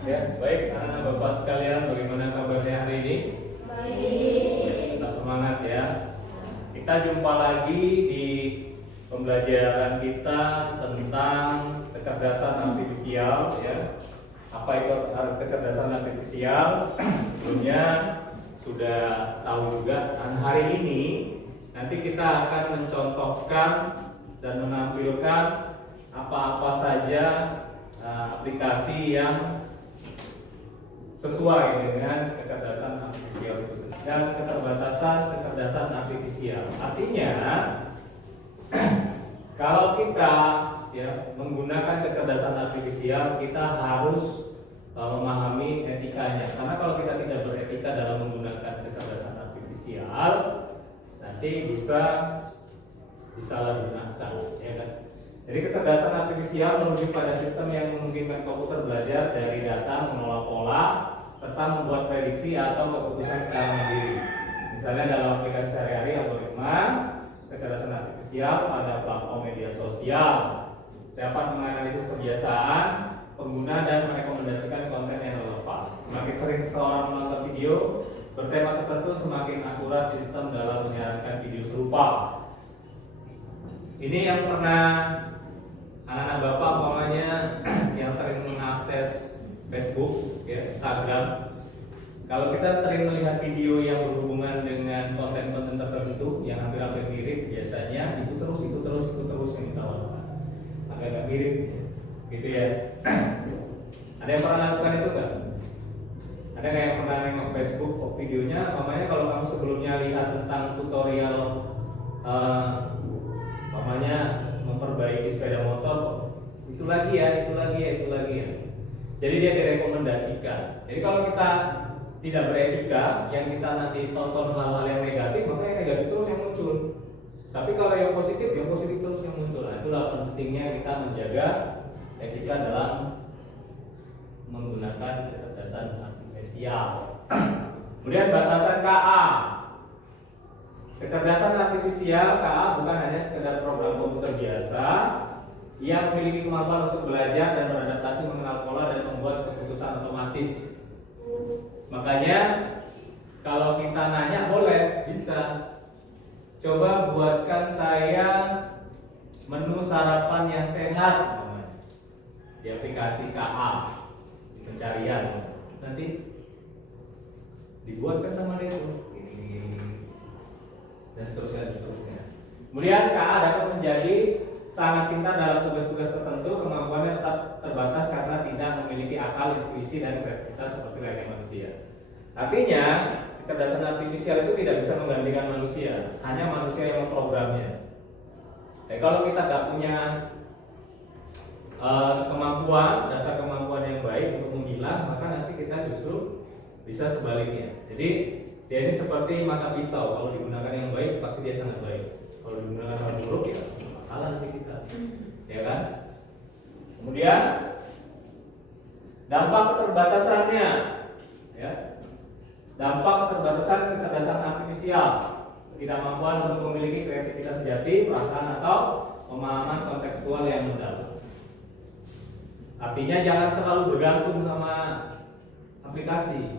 Ya, baik anak-anak Bapak sekalian, bagaimana kabarnya hari ini? Baik. Tetap semangat ya. Kita jumpa lagi di pembelajaran kita tentang kecerdasan artifisial ya. Apa itu kecerdasan artifisial? Sebelumnya sudah tahu juga. Dan hari ini nanti kita akan mencontohkan dan menampilkan apa-apa saja aplikasi yang sesuai dengan kecerdasan artifisial itu sendiri dan keterbatasan kecerdasan artifisial. Artinya kalau kita ya menggunakan kecerdasan artifisial, kita harus memahami etikanya. Karena kalau kita tidak beretika dalam menggunakan kecerdasan artifisial, nanti bisa disalahgunakan, ya kan? Jadi kecerdasan artifisial merujuk pada sistem yang memungkinkan komputer belajar dari data, mengolah pola, serta membuat prediksi atau keputusan secara mandiri. Misalnya dalam aplikasi sehari-hari algoritma, kecerdasan artifisial pada platform media sosial dapat menganalisis kebiasaan pengguna dan merekomendasikan konten yang relevan. Semakin sering seseorang menonton video bertema tertentu, semakin akurat sistem dalam menyarankan video serupa. Ini yang pernah anak-anak Bapak umpamanya yang sering mengakses Facebook, ya, Instagram. Kalau kita sering melihat video yang berhubungan dengan konten-konten tertentu yang hampir-hampir mirip, biasanya itu terus yang ditawarkan. Agak-agak mirip, gitu ya. Ada yang pernah lakukan itu nggak? Ada nggak yang pernah nengok Facebook, videonya? Umpamanya kalau kamu sebelumnya lihat tentang tutorial, umpamanya memperbaiki sepeda motor, itu lagi ya. Jadi dia direkomendasikan. Jadi kalau kita tidak beretika, yang kita nanti tonton hal-hal yang negatif, maka yang negatif terus yang muncul. Tapi kalau yang positif terus yang muncul. Nah, itulah pentingnya kita menjaga etika dalam menggunakan kecerdasan artifisial. Kemudian batasan KA. Kecerdasan artifisial KA bukan hanya sekedar program komputer biasa yang memiliki kemampuan untuk belajar dan beradaptasi, mengenal pola dan membuat keputusan otomatis. Makanya kalau kita nanya boleh, bisa. Coba buatkan saya menu sarapan yang sehat di aplikasi KA di pencarian. Nanti dibuatkan sama dia tuh. Dan seterusnya. Kemudian KA dapat menjadi sangat pintar dalam tugas-tugas tertentu, kemampuannya tetap terbatas karena tidak memiliki akal, intuisi, dan kreativitas seperti layaknya manusia. Artinya, kecerdasan artifisial itu tidak bisa menggantikan manusia, hanya manusia yang memprogramnya. Jadi kalau kita tidak punya dasar kemampuan yang baik untuk memilah, maka nanti kita justru bisa sebaliknya. Jadi dia ini seperti mata pisau, kalau digunakan yang baik pasti dia sangat baik. Kalau digunakan yang buruk ya masalah nanti kita, ya kan? Kemudian dampak keterbatasannya, ya. Dampak keterbatasan kecerdasan artifisial, ketidakmampuan untuk memiliki kreativitas sejati, perasaan atau pemahaman kontekstual yang mendalam. Artinya jangan terlalu bergantung sama aplikasi,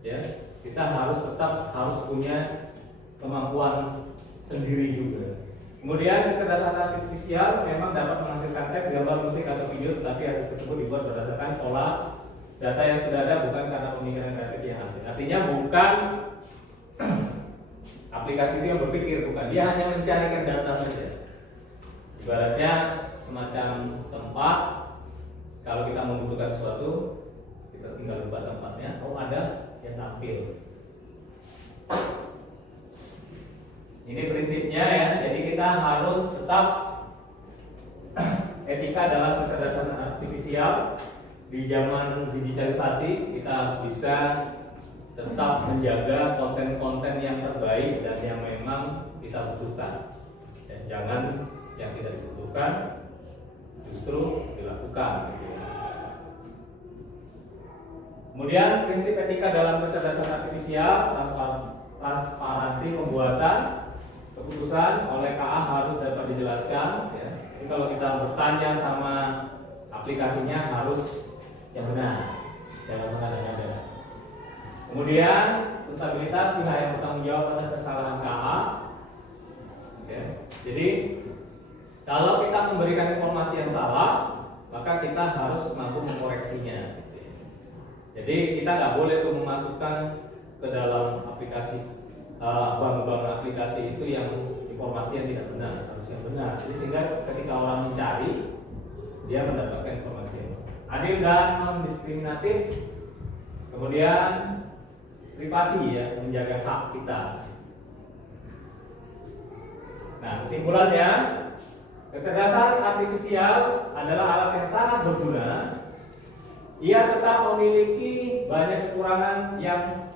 ya. Kita harus punya kemampuan sendiri juga. Kemudian kecerdasan artifisial memang dapat menghasilkan teks, gambar, musik atau video, tetapi hasil tersebut dibuat berdasarkan pola data yang sudah ada, bukan karena pemikiran kreatif yang hasil. Artinya bukan aplikasi itu yang berpikir, bukan, dia hanya mencarikan data saja. Ibaratnya semacam tempat, kalau kita membutuhkan sesuatu, kita tinggal lupa tempatnya. Oh ada yang tampil. Ini prinsipnya ya. Jadi kita harus tetap etika dalam kecerdasan artifisial. Di zaman digitalisasi kita harus bisa tetap menjaga konten-konten yang terbaik dan yang memang kita butuhkan, dan jangan yang tidak dibutuhkan justru dilakukan gitu ya. Kemudian prinsip etika dalam kecerdasan artifisial, transparansi pembuatan keputusan oleh KA harus dapat dijelaskan ya. Jadi kalau kita bertanya sama aplikasinya harus yang benar, jangan mengada-ngada. Kemudian akuntabilitas pihak yang bertanggung jawab atas kesalahan KA ya. Jadi kalau kita memberikan informasi yang salah, maka kita harus mampu mengkoreksinya gitu ya. Jadi kita nggak boleh tuh memasukkan ke dalam aplikasi bank-bank aplikasi itu yang informasi yang tidak benar, harus yang benar. Jadi sehingga ketika orang mencari, dia mendapatkan informasi yang benar. Adil dan non-diskriminatif. Kemudian privasi ya, menjaga hak kita. Nah, kesimpulannya, kecerdasan artifisial adalah alat yang sangat berguna. Ia tetap memiliki banyak kekurangan yang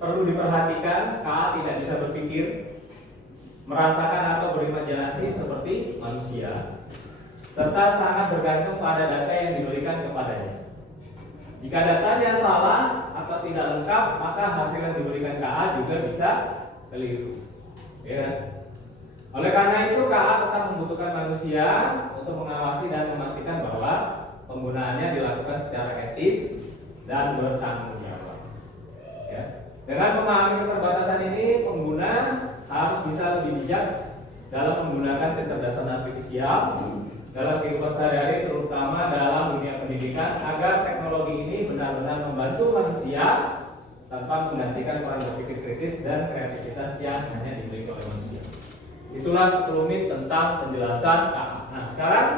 perlu diperhatikan. KA tidak bisa berpikir, merasakan atau berimajinasi seperti manusia, serta sangat bergantung pada data yang diberikan kepadanya. Jika datanya salah atau tidak lengkap, maka hasil yang diberikan KA juga bisa keliru. Ya. Oleh karena itu, KA tetap membutuhkan manusia untuk mengawasi dan memastikan bahwa penggunaannya dilakukan secara etis dan bertanggung jawab. Ya. Dengan memahami keterbatasan ini, pengguna harus bisa lebih bijak dalam menggunakan kecerdasan artifisial dalam kehidupan sehari-hari, terutama dalam dunia pendidikan, agar teknologi ini benar-benar membantu manusia tanpa menggantikan peran berpikir kritis dan kreativitas yang hanya dimiliki oleh manusia. Itulah sekelumit tentang penjelasan KA. Nah, sekarang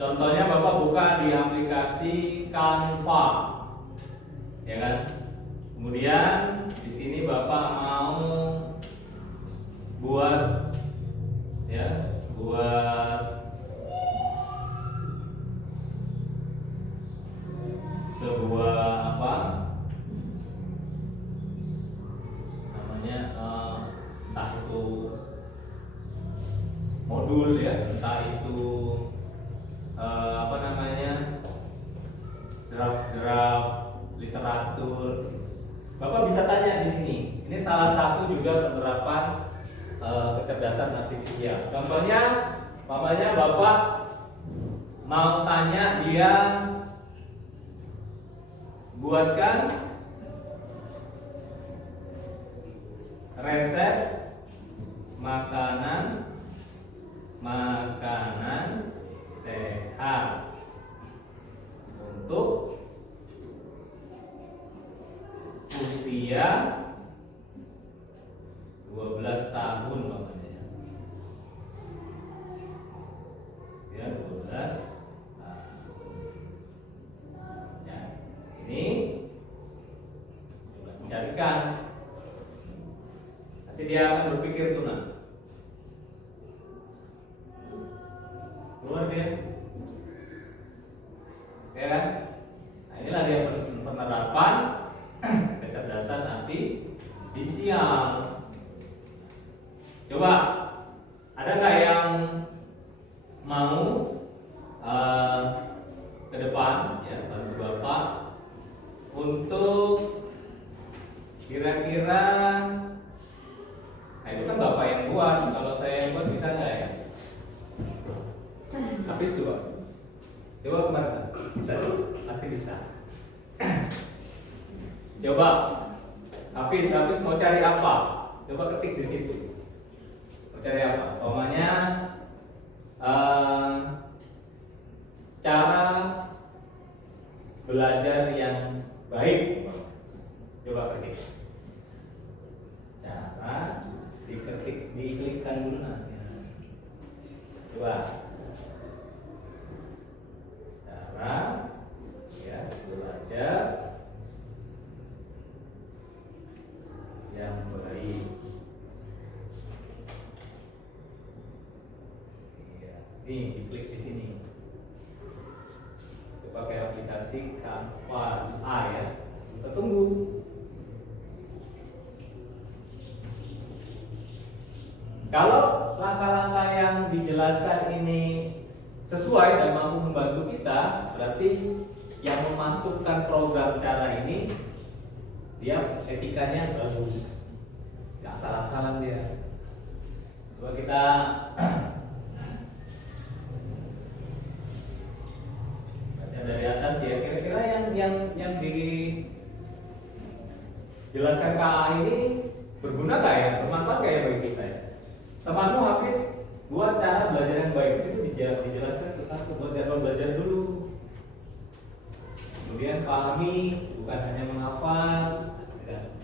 contohnya Bapak buka di aplikasi Canva, ya kan? Kemudian di sini Bapak mau buat sebuah apa namanya, entah itu modul ya, entah itu apa namanya, draft literatur. Bapak bisa tanya di sini. Ini salah satu juga penerapan kecerdasan artifisial. Contohnya, mamanya Bapak mau tanya dia buatkan resep makanan sehat untuk usia 12 tahun namanya. Ya, 12 tahun. Ya, ini coba carikan. Nanti dia akan berpikir tuh nah. Keluar dia. Ya kan? Nah, inilah dia penerapan kecerdasan artifisial. Coba, ada nggak yang mau ke depan ya, bantu Bapak untuk kira-kira, nah itu kan Bapak yang buat, kalau saya yang buat bisa nggak ya? Habis coba kemana? Bisa, pasti bisa. Coba, habis mau cari apa? Coba ketik di situ. Cari apa? Umpamanya cara belajar yang baik. Coba ketik. Cara diklikkan dulu nanti. Coba. aplikasi Canva AI ya. Kita tunggu. Kalau langkah-langkah yang dijelaskan ini sesuai dan mampu membantu kita, berarti yang memasukkan program cara ini dia etikanya bagus, nggak salah-salah dia. Coba kita baca dari atas ya, kira-kira yang dijelaskan KA ini berguna nggak ya, bermanfaat nggak ya bagi kita ya? Temanmu Hafiz buat cara belajar yang baik, situ dijelaskan satu, buat jadwal belajar dulu, kemudian pahami, bukan hanya menghafal,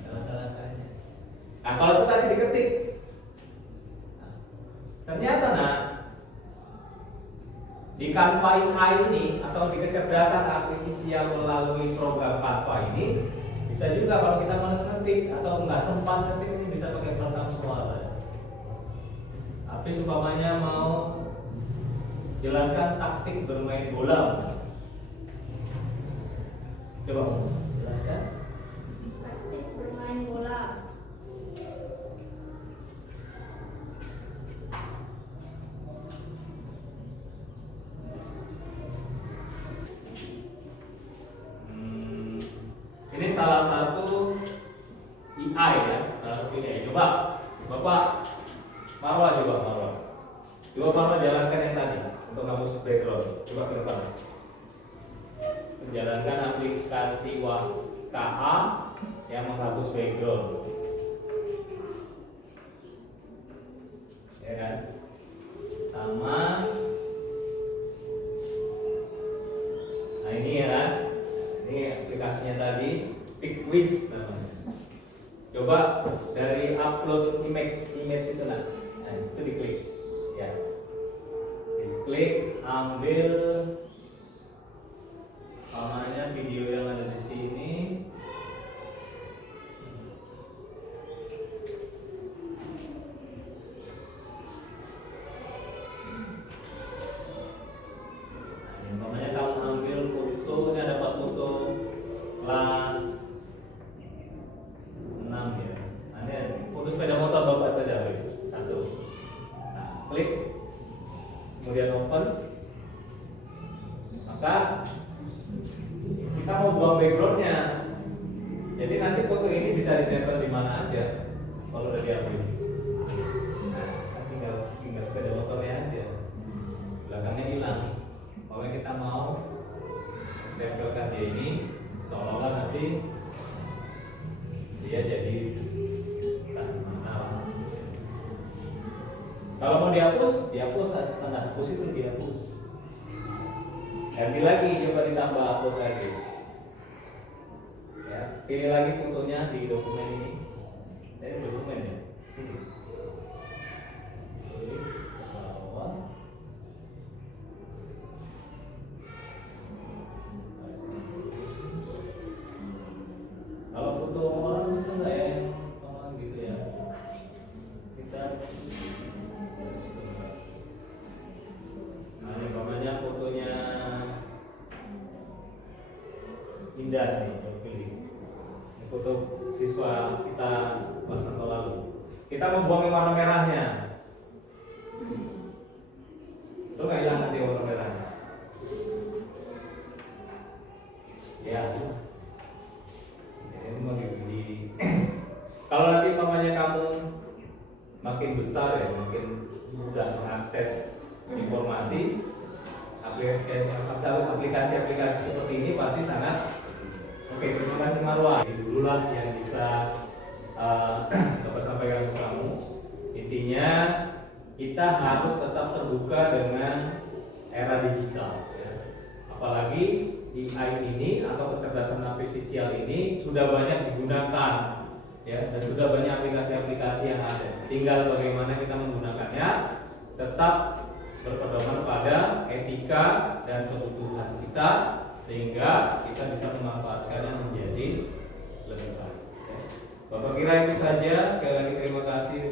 langkah-langkahnya. Nah kalau itu tadi diketik, ternyata di Canva AI ini atau di kecerdasan artifisial melalui program Canva ini bisa juga kalau kita malas ngetik atau nggak sempat ngetik ini bisa pakai perekam suara. Tapi umpamanya mau jelaskan taktik bermain bola, coba jelaskan. Taktik bermain bola. Ini salah satu AI ya, salah satu AI. Coba, Bapak Marwah jalankan yang tadi untuk hapus background. Coba ke depan. Menjalankan aplikasi KA yang menghapus background. Ya kan? Sama. Nah ini ya kan? Ini aplikasinya tadi, PickWiz namanya. Coba dari upload image itu nah itu diklik, ya, diklik, ambil namanya video yang ada di sini. Namanya kamu ambil foto, ini ada pas foto kelas 6 ya. Ada foto sepeda motor Bapak saja satu. Nah, klik, kemudian open. Maka kita mau buang backgroundnya. Jadi nanti foto ini bisa ditempel di mana aja kalau udah diambil. Nah, tinggal sepeda motornya aja. Belakangnya hilang. Kalau kita mau tempelkan dia ini seolah-olah nanti dia jadi mana. Kalau mau dihapus, tanda hapus itu dihapus. Ganti lagi, coba ditambah upload lagi. Ya, pilih lagi fotonya di dokumen ini. Ini dokumen ya. Sini. Pilih ke bawah. Kalau foto orang bisa nggak ya? Orang gitu ya. Kita nah ini namanya fotonya Indah nih, pilih. Ini foto siswa kita kelas tahun lalu. Kita membuang warna merahnya. Itu nggak hilang nanti warna merahnya. Ya. Ini mau kalau nanti namanya kamu makin besar ya, makin mudah mengakses informasi, aplikasi-aplikasi seperti ini pasti sangat oke. Terima kasih Marwah. Dululah yang bisa dapat sampaikan ke kamu. Intinya kita harus tetap terbuka dengan era digital ya. Apalagi AI ini atau kecerdasan artifisial ini sudah banyak digunakan ya, dan sudah banyak aplikasi-aplikasi yang ada. Tinggal bagaimana kita menggunakannya, tetap berpedoman pada etika dan kebutuhan kita sehingga kita bisa memanfaatkannya menjadi lebih baik. Bapak kira itu saja. Sekali lagi terima kasih.